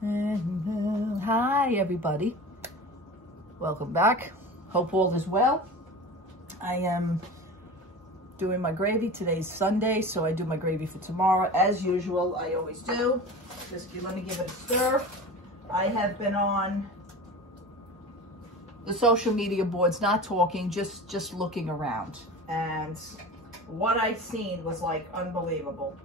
Hi everybody, welcome back. Hope all is well. I am doing my gravy. Today's Sunday, so I do my gravy for tomorrow as usual. I always do. Just let me give it a stir. I have been on the social media boards, not talking, just looking around, and what I've seen was like unbelievable.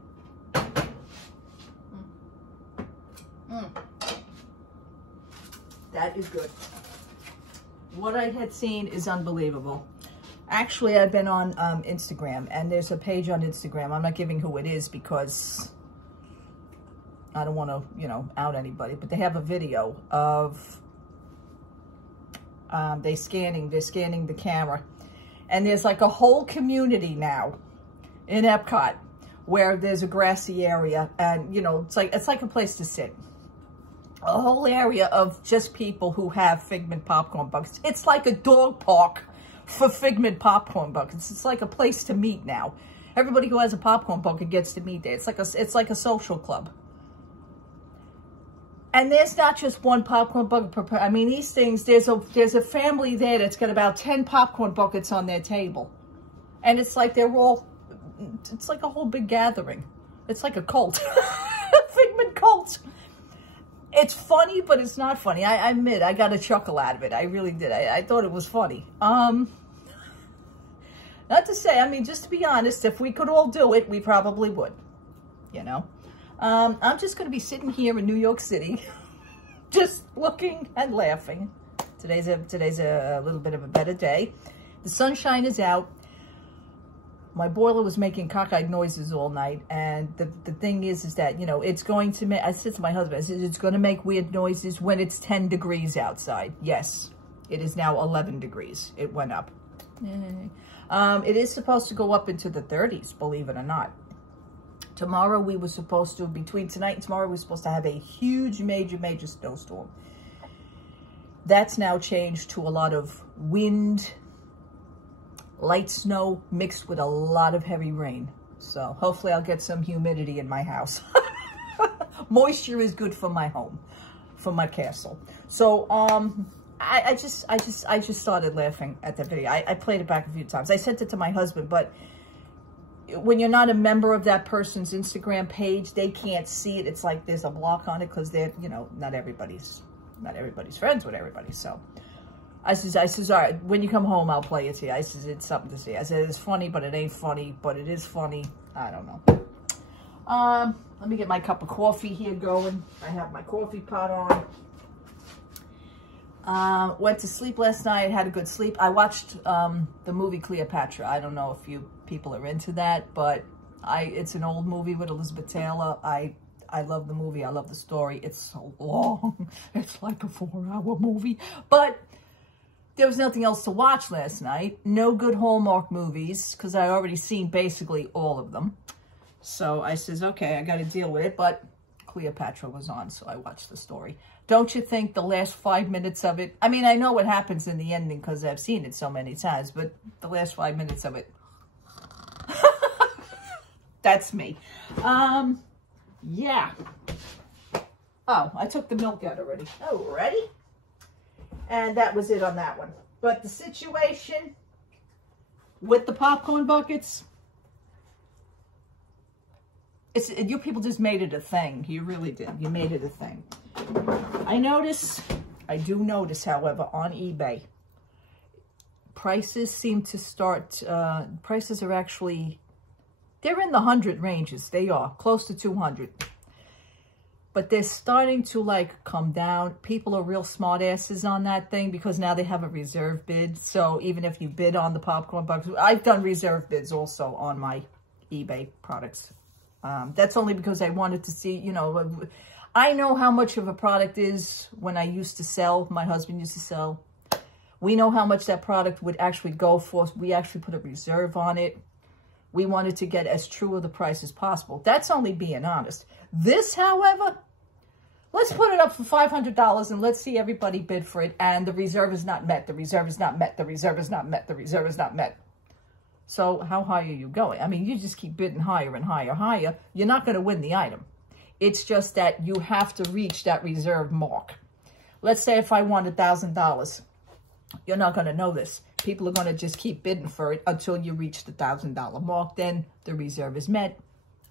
That is good. What I had seen is unbelievable. Actually, I've been on Instagram, and there's a page on Instagram. I'm not giving who it is because I don't want to, out anybody, but they have a video of they're scanning the camera, and there's like a whole community now in Epcot where there's a grassy area, and it's like a place to sit. A whole area of just people who have Figment popcorn buckets. It's like a dog park for Figment popcorn buckets. It's like a place to meet now. Everybody who has a popcorn bucket gets to meet there. It's like a social club. And there's not just one popcorn bucket. I mean, these things, there's a family there that's got about 10 popcorn buckets on their table. And it's like it's like a whole big gathering. It's like a cult. Figment cult. It's funny, but it's not funny. I admit, I got a chuckle out of it. I really did. I thought it was funny. Not to say, I mean, just to be honest, if we could all do it, we probably would, I'm just going to be sitting here in New York City, just looking and laughing. Today's a little bit of a better day. The sunshine is out. My boiler was making cockeyed noises all night, and the thing is that, it's going to make, I said to my husband, I said, it's going to make weird noises when it's 10 degrees outside. Yes, it is now 11 degrees. It went up. It is supposed to go up into the 30s, believe it or not. Tomorrow we were supposed to, between tonight and tomorrow, we're supposed to have a huge, major snowstorm. That's now changed to a lot of wind, light snow mixed with a lot of heavy rain. So hopefully I'll get some humidity in my house. Moisture is good for my home, for my castle. So I just started laughing at the video. I played it back a few times. I sent it to my husband, but when you're not a member of that person's Instagram page, they can't see it. It's like there's a block on it because they're, not everybody's friends with everybody. So I says, all right, when you come home, I'll play it to you. I says, it's something to see. I said, it's funny, but it ain't funny, but it is funny. I don't know. Let me get my cup of coffee here going. I have my coffee pot on. Went to sleep last night, had a good sleep. I watched the movie Cleopatra. I don't know if you people are into that, but it's an old movie with Elizabeth Taylor. I love the movie. I love the story. It's so long. It's like a 4-hour movie, but there was nothing else to watch last night. No good Hallmark movies, because I already seen basically all of them. So I says, okay, I got to deal with it. But Cleopatra was on, so I watched the story. Don't you think the last 5 minutes of it, I mean, I know what happens in the ending because I've seen it so many times, but the last 5 minutes of it, that's me. Yeah. Oh, I took the milk out already. Already? And that was it on that one. But the situation with the popcorn buckets, you people just made it a thing. You really did. You made it a thing. I do notice, however, on eBay, prices seem to start, prices are actually, they're in the 100 ranges. They are close to 200. But they're starting to come down. People are real smart asses on that thing because now they have a reserve bid. So even if you bid on the popcorn buckets, I've done reserve bids also on my eBay products. That's only because I wanted to see, I know how much of a product is when I used to sell, my husband used to sell. We know how much that product would actually go for. We actually put a reserve on it. We wanted to get as true of the price as possible. That's only being honest. This, however, let's put it up for $500 and let's see everybody bid for it. And the reserve is not met. The reserve is not met. The reserve is not met. The reserve is not met. So how high are you going? I mean, you just keep bidding higher and higher, higher. You're not going to win the item. It's just that you have to reach that reserve mark. Let's say if I want $1,000, you're not going to know this. People are going to just keep bidding for it until you reach the $1,000 mark. Then the reserve is met.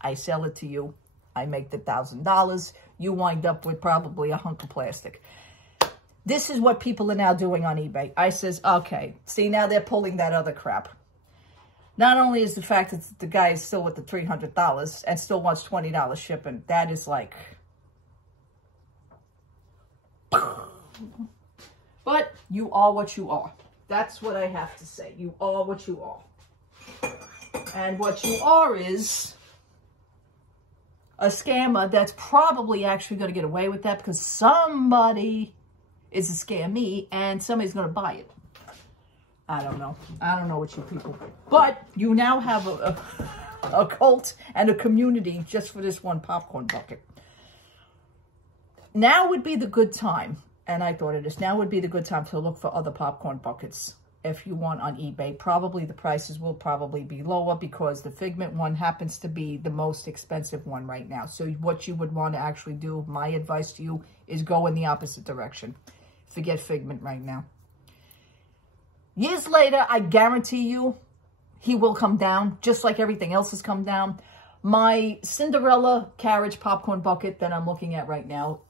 I sell it to you. I make the $1,000. You wind up with probably a hunk of plastic. This is what people are now doing on eBay. I says, okay, see, now they're pulling that other crap. Not only is the fact that the guy is still with the $300 and still wants $20 shipping, that is like... But you are what you are. That's what I have to say. You are what you are. And what you are is a scammer that's probably actually going to get away with that because somebody is a scammy and somebody's going to buy it. I don't know. I don't know what you people do. But you now have a cult and a community just for this one popcorn bucket. Now would be the good time, and I thought of this, now would be the good time to look for other popcorn buckets if you want on eBay. Probably the prices will probably be lower because the Figment one happens to be the most expensive one right now. So what you would want to actually do, my advice to you, is go in the opposite direction. Forget Figment right now. Years later, I guarantee you, he will come down, just like everything else has come down. My Cinderella carriage popcorn bucket that I'm looking at right now,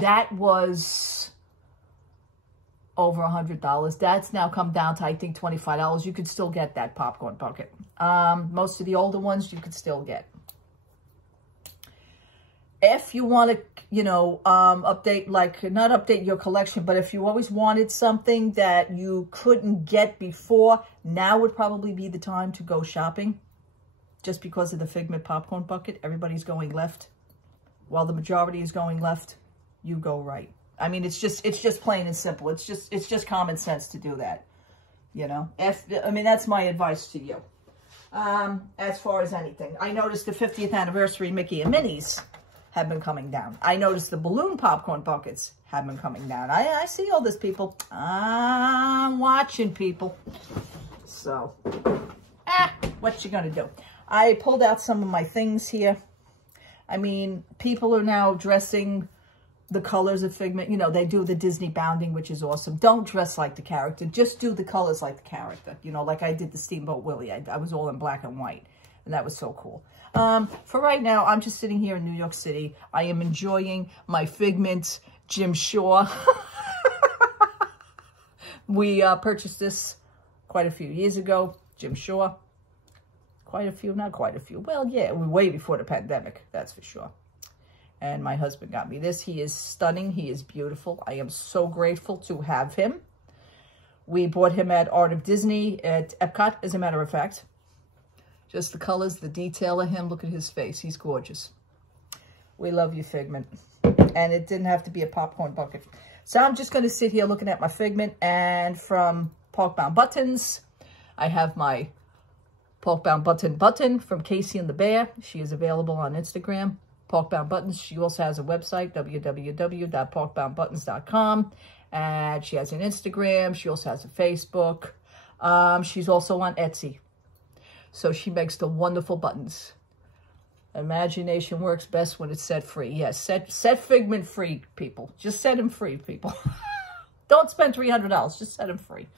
that was over $100. That's now come down to, I think, $25. You could still get that popcorn bucket. Most of the older ones you could still get. If you want to, you know, update, like, not update your collection, but if you always wanted something that you couldn't get before, now would probably be the time to go shopping. Just because of the Figment popcorn bucket, everybody's going left. While the majority is going left, you go right. I mean, it's just plain and simple. It's just common sense to do that. You know, I mean, that's my advice to you. As far as anything, I noticed the 50th anniversary Mickey and Minnie's have been coming down. I noticed the balloon popcorn buckets have been coming down. I see all this, people. I'm watching, people. So, what you gonna do? I pulled out some of my things here. I mean, people are now dressing the colors of Figment. You know, they do the Disney bounding, which is awesome. Don't dress like the character. Just do the colors like the character. You know, like I did the Steamboat Willie. I was all in black and white. And that was so cool. For right now, I'm just sitting here in New York City. I am enjoying my Figment Jim Shaw. We purchased this quite a few years ago. Jim Shaw. Quite a few, not quite a few. Well, yeah, way before the pandemic, that's for sure. And my husband got me this. He is stunning. He is beautiful. I am so grateful to have him. We bought him at Art of Disney at Epcot, as a matter of fact. Just the colors, the detail of him. Look at his face. He's gorgeous. We love you, Figment. And it didn't have to be a popcorn bucket. So I'm just going to sit here looking at my Figment. And from Porkbound Buttons, I have my Porkbound Button from Casey and the Bear. She is available on Instagram. Porkbound Buttons. She also has a website, www.porkboundbuttons.com. And she has an Instagram. She also has a Facebook. She's also on Etsy. So she makes the wonderful buttons. Imagination works best when it's set free. Yes, set Figment free, people. Just set him free, people. Don't spend $300. Just set him free.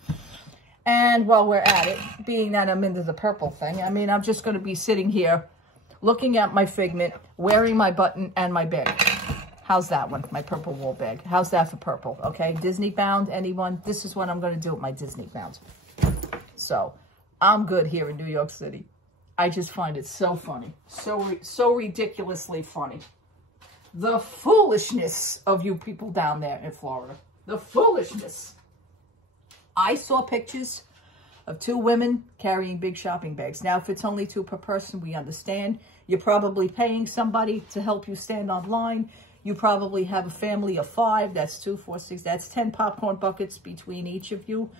And while we're at it, being that I'm into the purple thing, I mean, I'm just going to be sitting here looking at my Figment, wearing my button and my bag. How's that one? My purple wool bag. How's that for purple? Okay, Disney bound, anyone? This is what I'm going to do with my Disney bound. So, I'm good here in New York City. I just find it so funny. So ridiculously funny. The foolishness of you people down there in Florida. The foolishness. I saw pictures of 2 women carrying big shopping bags. Now, if it's only 2 per person, we understand. You're probably paying somebody to help you stand on line. You probably have a family of 5. That's 2, 4, 6. That's 10 popcorn buckets between each of you.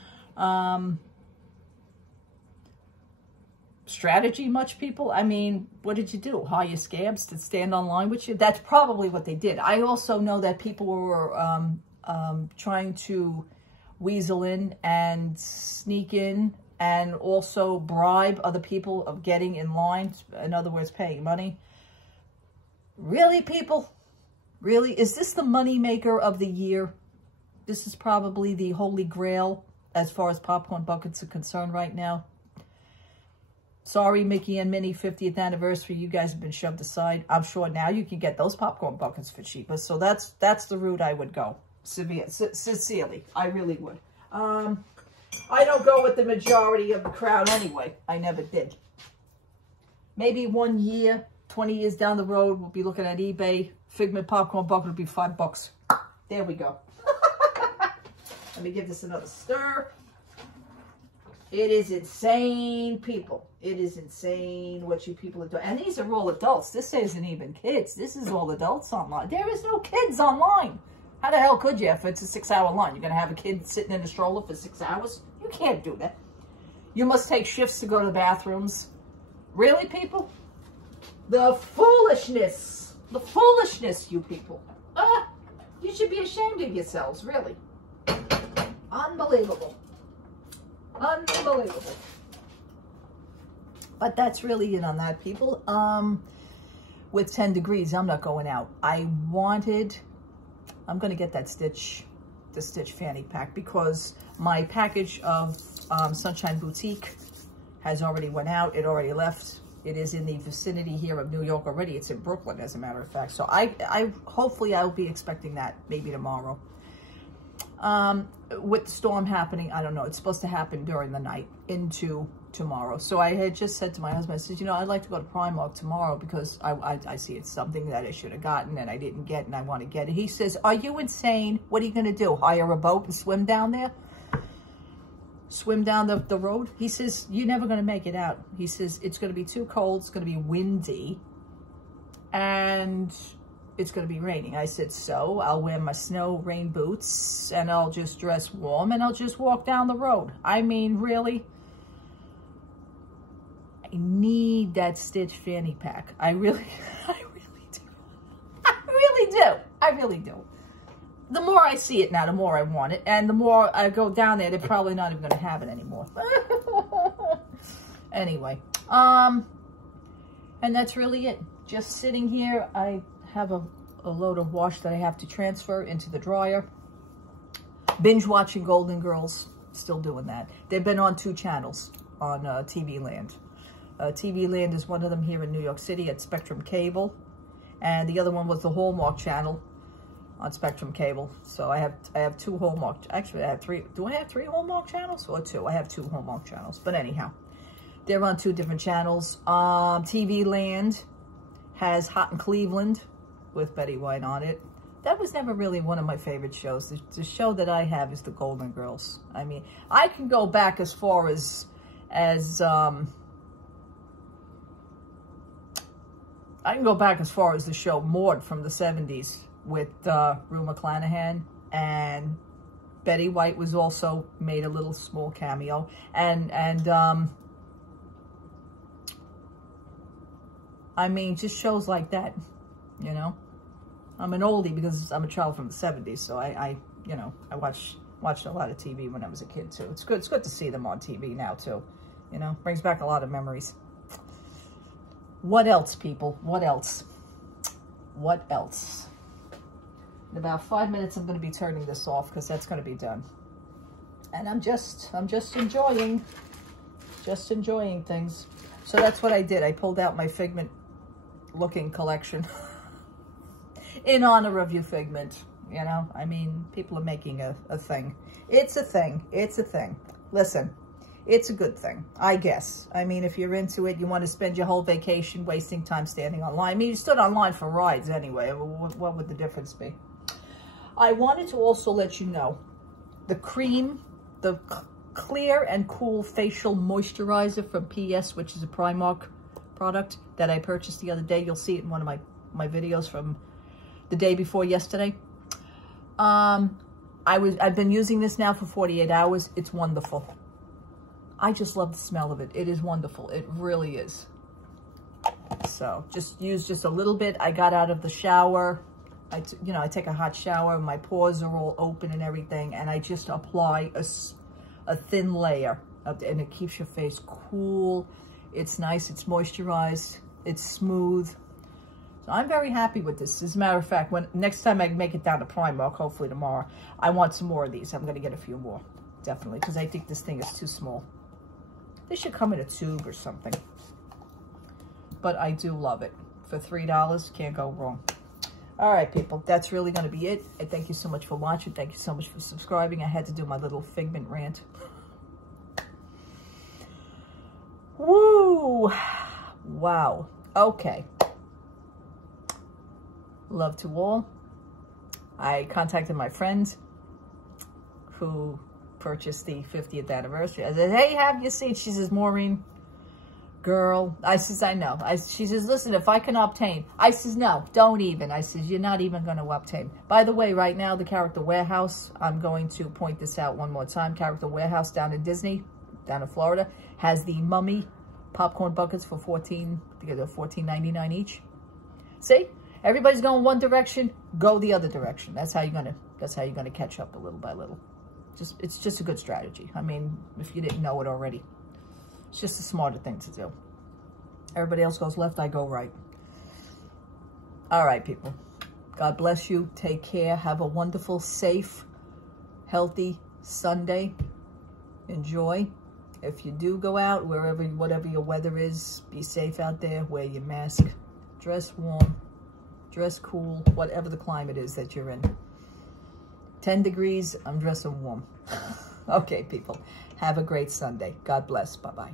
Strategy much, people? I mean, what did you do? Hire scabs to stand on line with you? That's probably what they did. I also know that people were trying to weasel in and sneak in and also bribe other people of getting in line. In other words, paying money. Really, people? Really? Is this the money maker of the year? This is probably the holy grail as far as popcorn buckets are concerned right now. Sorry, Mickey and Minnie, 50th anniversary. You guys have been shoved aside. I'm sure now you can get those popcorn buckets for cheaper. So that's the route I would go. Sincerely, I really would. I don't go with the majority of the crowd anyway. I never did. Maybe 1 year, 20 years down the road, we'll be looking at eBay. Figment popcorn bucket will be $5. There we go. Let me give this another stir. It is insane, people. It is insane what you people are doing. And these are all adults. This isn't even kids. This is all adults online. There is no kids online. How the hell could you if it's a 6-hour line? You're going to have a kid sitting in a stroller for 6 hours? You can't do that. You must take shifts to go to the bathrooms. Really, people? The foolishness. The foolishness, you people. You should be ashamed of yourselves, really. Unbelievable. Unbelievable. But that's really it on that, people. With 10 degrees, I'm not going out. I'm going to get that the Stitch fanny pack because my package of Sunshine Boutique has already went out. It already left. It is in the vicinity here of New York already. It's in Brooklyn, as a matter of fact. So hopefully I'll be expecting that maybe tomorrow. With the storm happening, I don't know. It's supposed to happen during the night into tomorrow. So I had just said to my husband, I said, you know, I'd like to go to Primark tomorrow because I see it's something that I should have gotten and I didn't get and I want to get it. He says, are you insane? What are you going to do? Hire a boat and swim down there? Swim down the road? He says, you're never going to make it out. He says, it's going to be too cold. It's going to be windy. And it's going to be raining. I said, so I'll wear my snow rain boots and I'll just dress warm and I'll just walk down the road. I mean, really? I need that Stitch fanny pack. I really do. I really do. I really do. The more I see it now, the more I want it. And the more I go down there, they're probably not even going to have it anymore. Anyway. And that's really it. Just sitting here. I have a load of wash that I have to transfer into the dryer. Binge watching Golden Girls. Still doing that. They've been on 2 channels on TV Land. TV Land is one of them here in New York City at Spectrum Cable. And the other one was the Hallmark channel on Spectrum Cable. So I have 2 Hallmark. Actually, I have 3. Do I have 3 Hallmark channels or 2? I have 2 Hallmark channels. But anyhow, they're on 2 different channels. TV Land has Hot in Cleveland with Betty White on it. That was never really one of my favorite shows. The show that I have is the Golden Girls. I mean, I can go back as far as I can go back as far as the show Maude from the 70s with Rue McClanahan, and Betty White was also made a little small cameo, and I mean, just shows like that, you know. I'm an oldie because I'm a child from the 70s, so I you know, I watched a lot of TV when I was a kid too. It's good to see them on TV now too, you know. Brings back a lot of memories. What else, people? What else? What else? In about 5 minutes, I'm going to be turning this off because that's going to be done. And I'm just enjoying things. So that's what I did. I pulled out my Figment looking collection in honor of you, Figment. You know, I mean, people are making a thing. It's a thing. It's a thing. Listen, it's a good thing, I guess. I mean, if you're into it, you want to spend your whole vacation wasting time standing online. I mean, you stood online for rides anyway. What would the difference be? I wanted to also let you know the cream, the clear and cool facial moisturizer from PS, which is a Primark product that I purchased the other day. You'll see it in one of my videos from the day before yesterday. I've been using this now for 48 hours. It's wonderful. I just love the smell of it. It is wonderful. It really is. So just use just a little bit. I got out of the shower. You know, I take a hot shower. My pores are all open and everything. And I just apply a thin layer. And it keeps your face cool. It's nice. It's moisturized. It's smooth. So I'm very happy with this. As a matter of fact, next time I make it down to Primark, hopefully tomorrow, I want some more of these. I'm going to get a few more, definitely, because I think this thing is too small. They should come in a tube or something. But I do love it. For $3, can't go wrong. All right, people, that's really going to be it. I thank you so much for watching. Thank you so much for subscribing. I had to do my little Figment rant. Woo! Wow. Okay. Love to all. I contacted my friend who purchased the 50th anniversary. I said, hey, have you seen? She says, Maureen, girl. I says, I know. She says, listen, if I can obtain. I says, no, don't even. I says, you're not even going to obtain. By the way, right now, the Character Warehouse, I'm going to point this out one more time. Character Warehouse down in Disney, down in Florida, has the Mummy popcorn buckets for $14.99 each. See? Everybody's going one direction, go the other direction. That's how you're gonna catch up a little by little. It's just a good strategy. I mean, if you didn't know it already. It's just a smarter thing to do. Everybody else goes left, I go right. All right, people. God bless you. Take care. Have a wonderful, safe, healthy Sunday. Enjoy. If you do go out, whatever your weather is, be safe out there. Wear your mask. Dress warm. Dress cool, whatever the climate is that you're in. 10 degrees, I'm dressing warm. Okay, people. Have a great Sunday. God bless. Bye-bye.